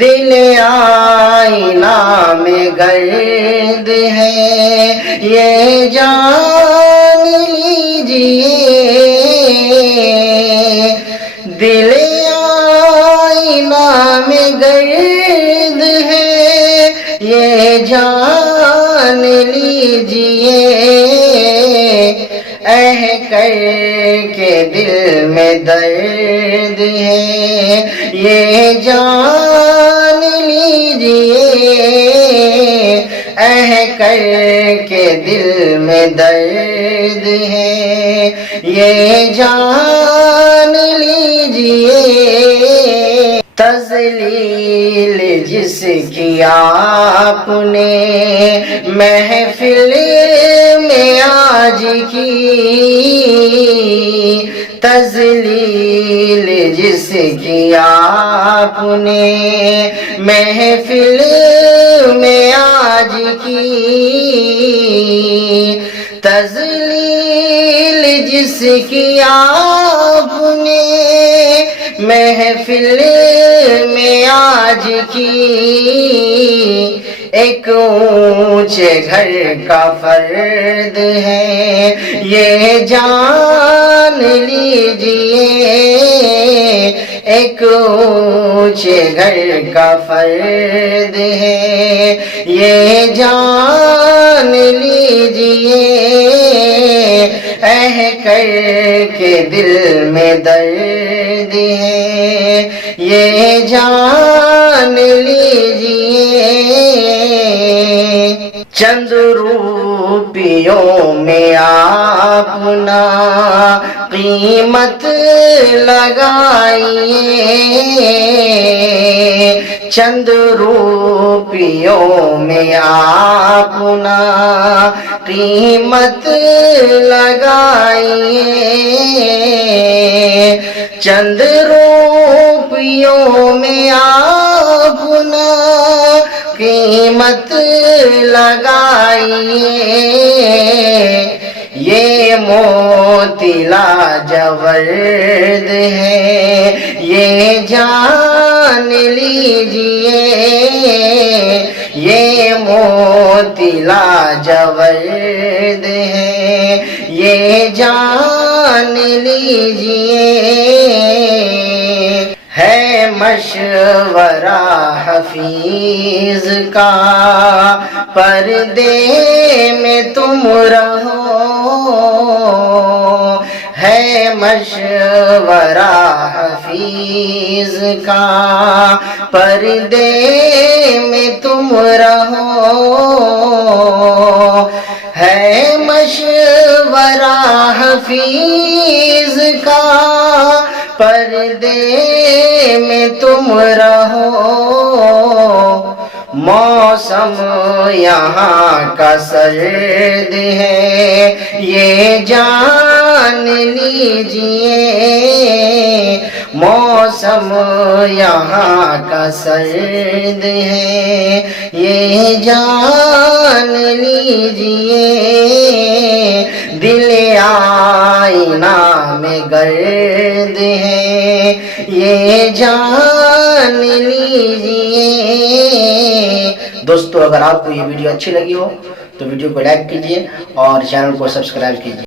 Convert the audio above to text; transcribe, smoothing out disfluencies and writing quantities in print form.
دل آئینہ میں گرد ہے یہ جان لیجئے، دل آئینہ میں گرد ہے یہ جان لیجئے، کر کے دل میں درد ہے یہ جان لیجئے، کر کے دل میں درد ہے یہ جان لیجئے، تذلیل جس کی آپ نے محفل میں آج کی، تذلیل جس کی آپ نے محفل میں آج کی، تذلیل جس کی آپ نے محفل میں آج کی، ایک اونچے گھر کا فرد ہے یہ جان لیجئے، ایک اونچے گھر کا فرد ہے یہ جان لیجئے، کر کے دل میں درد ہے یہ جان لیجئے، چند روپیوں میں آپ نا قیمت لگائیے، چند روپیوں میں آپ نا قیمت لگائیے، چند روپیوں میں آپ نا قیمت لگائیے، یہ موتی لاجورد ہے یہ جان لیجئے، یہ موتی لاجورد ہے یہ جان لیجئے، ہے مشورہ حفیظ کا پردے میں تم رہو، ہے مشورہ حفیظ کا پردے میں تم رہو، ہے مشورہ حفیظ کا پردے میں تم رہو، موسم یہاں کا سرد ہے یہ جان لیجئے، موسم یہاں کا سرد ہے یہ جان لیجئے، دل آئینہ میں گرد ہے یہ جان لیجئے۔ دوستو اگر آپ کو یہ ویڈیو اچھی لگی ہو تو ویڈیو کو لائک کیجئے اور چینل کو سبسکرائب کیجئے۔